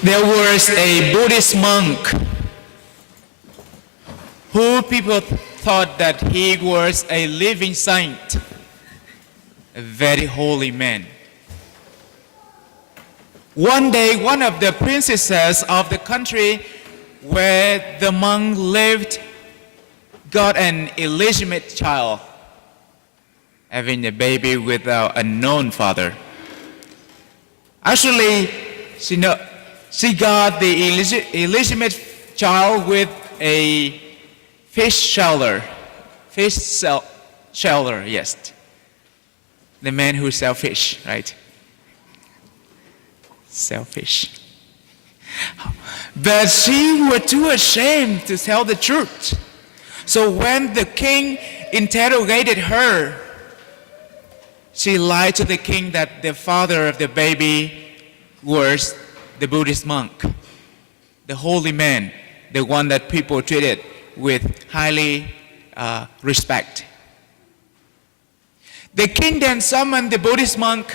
There was a Buddhist monk who people thought that he was a living saint, a very holy man. One day, one of the princesses of the country where the monk lived got an illegitimate child, having a baby without a known father. Actually, she got the illegitimate child with a fish seller, yes. The man who sells fish, right? Selfish. But she was too ashamed to tell the truth. So when the king interrogated her, she lied to the king that the father of the baby was the Buddhist monk, the holy man, the one that people treated with highly respect. The king then summoned the Buddhist monk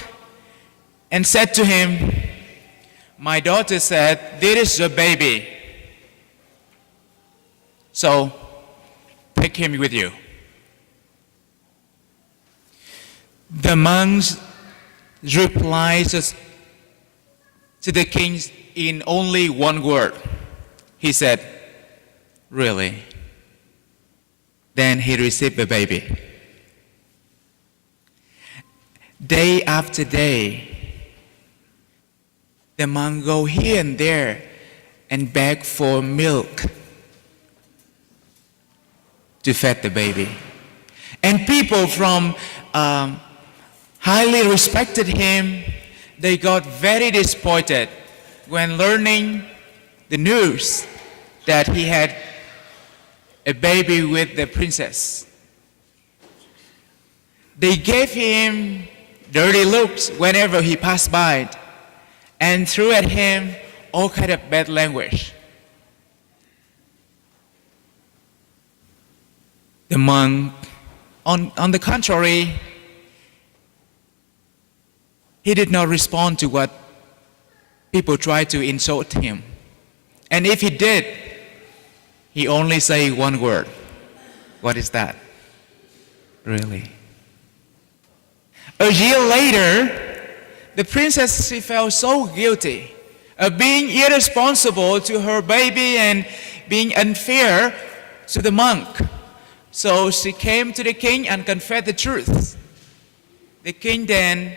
and said to him, "My daughter said, this is your baby. So take him with you." The monk replied to the king in only one word. He said, "Really?" Then he received the baby. Day after day, the monk go here and there and beg for milk to feed the baby. And people from highly respected him, they got very disappointed when learning the news that he had a baby with the princess. They gave him dirty looks whenever he passed by and threw at him all kind of bad language. The monk, on the contrary, he did not respond to what people tried to insult him. And if he did, he only say one word. What is that? Really? A year later, the princess, she felt so guilty of being irresponsible to her baby and being unfair to the monk. So she came to the king and confessed the truth. The king then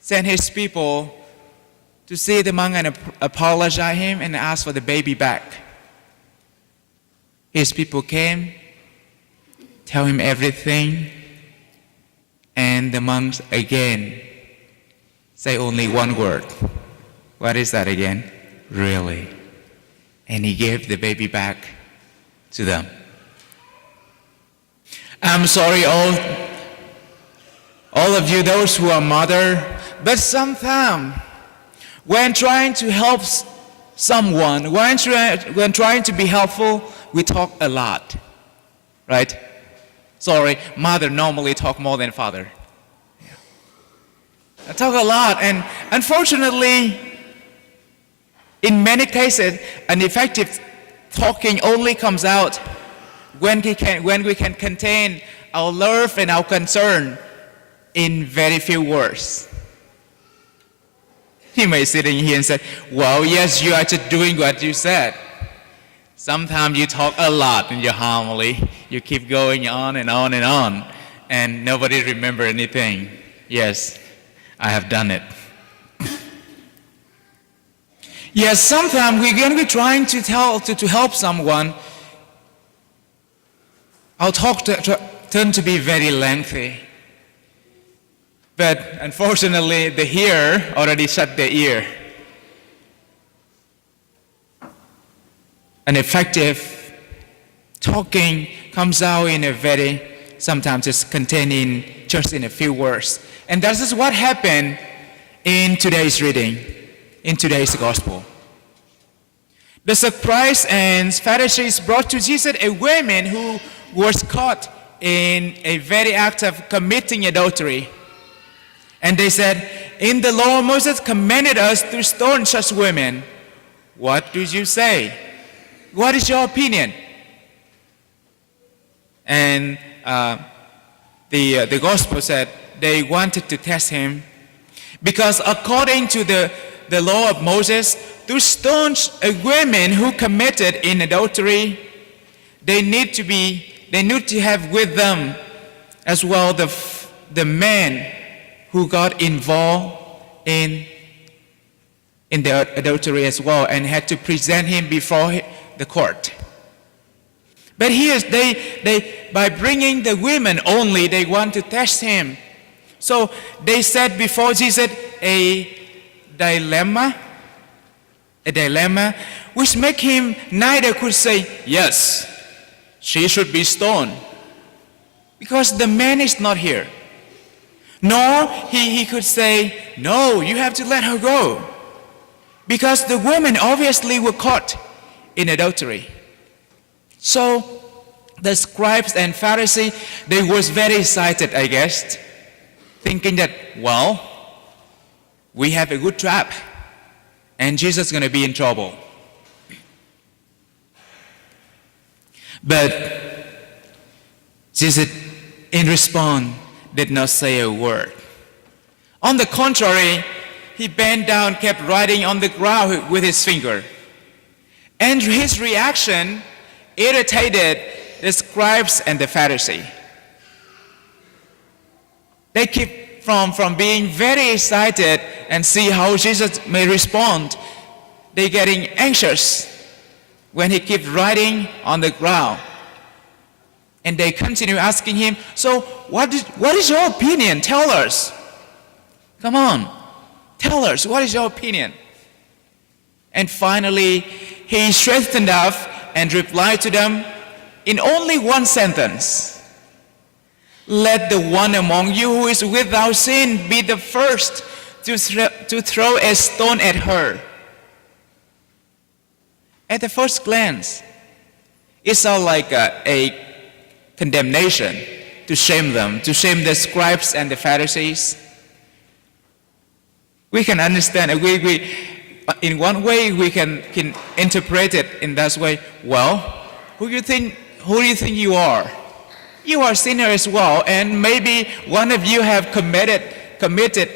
sent his people to see the monk and apologize him and ask for the baby back. His people came, tell him everything, and the monk again say only one word. What is that again? Really? And he gave the baby back to them. I'm sorry, all of you, those who are mother, but sometimes when trying to help someone, when trying to be helpful, we talk a lot, right? Sorry, mother normally talk more than father. I talk a lot, and unfortunately, in many cases, an effective talking only comes out when we can contain our love and our concern in very few words. You may sit in here and say, "Well, yes, you are just doing what you said." Sometimes you talk a lot in your homily. You keep going on and on and on, and nobody remember anything. Yes, I have done it. Yes, sometimes we're going to be trying to help someone. Our talk tend to be very lengthy. But unfortunately, the hearer already shut their ear. An effective talking comes out in a very, sometimes it's contained in just in a few words. And that is what happened in today's reading, in today's gospel. The surprise and Pharisees brought to Jesus a woman who was caught in a very act of committing adultery. And they said, "In the law, Moses commanded us to stone such women. What do you say? What is your opinion? And the gospel said they wanted to test him because according to the law of Moses, to stone a woman who committed in adultery, they need to have with them as well the man who got involved in the adultery as well and had to present him before the court. But here they by bringing the women only, they want to test him. So they set before Jesus a dilemma which make him neither could say, yes, she should be stoned, because the man is not here. Nor he could say, no, you have to let her go, because the women obviously were caught in adultery. So the scribes and Pharisees, they was very excited, I guess, thinking that, well, we have a good trap, and Jesus is going to be in trouble. But Jesus, in response, did not say a word. On the contrary, he bent down, kept writing on the ground with his finger. And his reaction irritated the scribes and the Pharisees. They keep from being very excited and see how Jesus may respond. They're getting anxious when he keeps writing on the ground. And they continue asking him, so what is your opinion? Tell us. Come on, tell us, what is your opinion? And finally, he straightened up and replied to them in only one sentence. Let the one among you who is without sin be the first to throw a stone at her. At the first glance, it sounds like a condemnation to shame them, to shame the scribes and the Pharisees. We can understand, we in one way we can interpret it in that way. Well, who do you think you are? You are a sinner as well, and maybe one of you have committed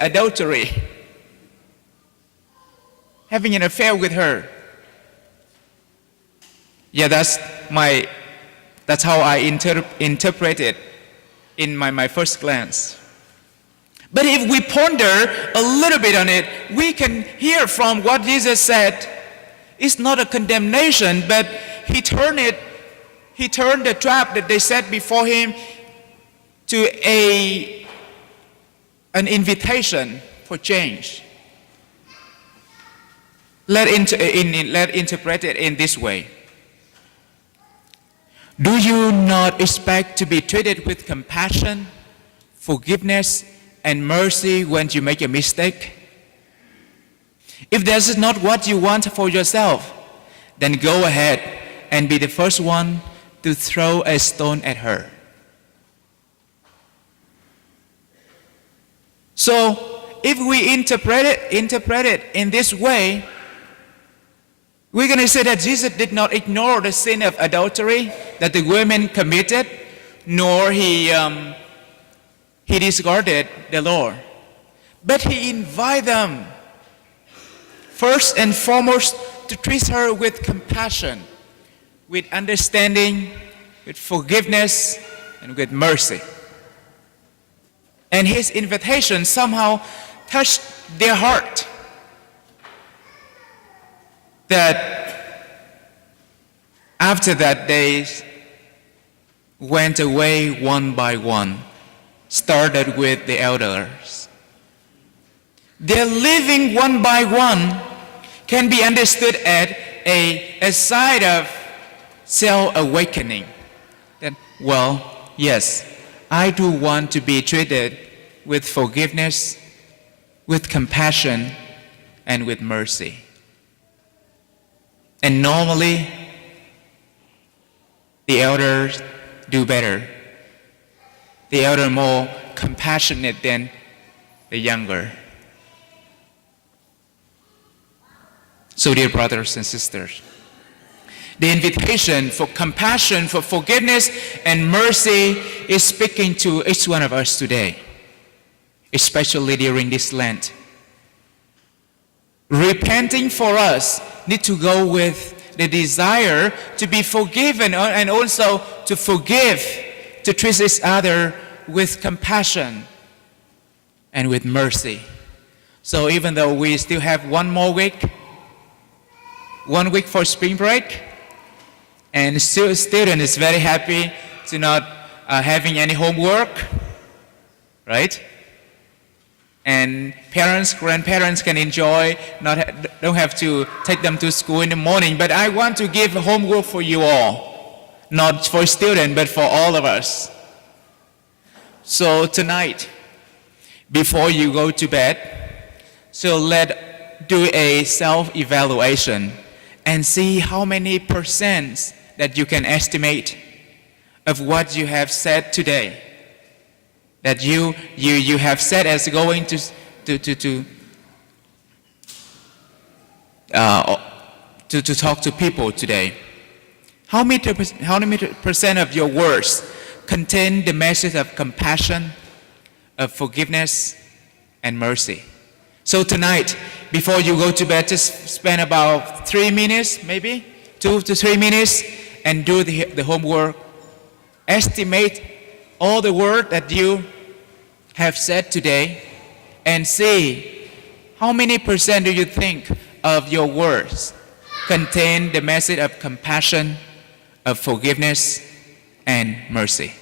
adultery, having an affair with her. Yeah, that's how I interpret it in my first glance. But if we ponder a little bit on it, we can hear from what Jesus said. It's not a condemnation, but he turned the trap that they set before him to an invitation for change. Let's interpret it in this way. Do you not expect to be treated with compassion, forgiveness, and mercy when you make a mistake? If this is not what you want for yourself, then go ahead and be the first one to throw a stone at her. So, if we interpret it in this way, we're going to say that Jesus did not ignore the sin of adultery that the women committed, nor he discarded the law. But he invited them, first and foremost, to treat her with compassion, with understanding, with forgiveness, and with mercy. And his invitation somehow touched their heart. That after that, they went away one by one, started with the elders. Their living one by one can be understood as a side of self-awakening. That, well, yes, I do want to be treated with forgiveness, with compassion, and with mercy. And normally, the elders do better. The elder more compassionate than the younger. So, dear brothers and sisters, the invitation for compassion, for forgiveness, and mercy is speaking to each one of us today, especially during this Lent. Repenting for us need to go with the desire to be forgiven and also to forgive, to treat each other with compassion and with mercy. So even though we still have one week for spring break, and student is very happy to not having any homework, right? And parents, grandparents can enjoy, don't have to take them to school in the morning. But I want to give homework for you all, not for students, but for all of us. So tonight, before you go to bed, so let's do a self-evaluation and see how many percent that you can estimate of what you have said today, that you have said as going to talk to people today. How many percent of your words contain the message of compassion, of forgiveness, and mercy? So tonight, before you go to bed, just spend about 3 minutes, maybe 2 to 3 minutes, and do the homework. Estimate all the words that you have said today, and see how many percent do you think of your words contain the message of compassion, of forgiveness, and mercy.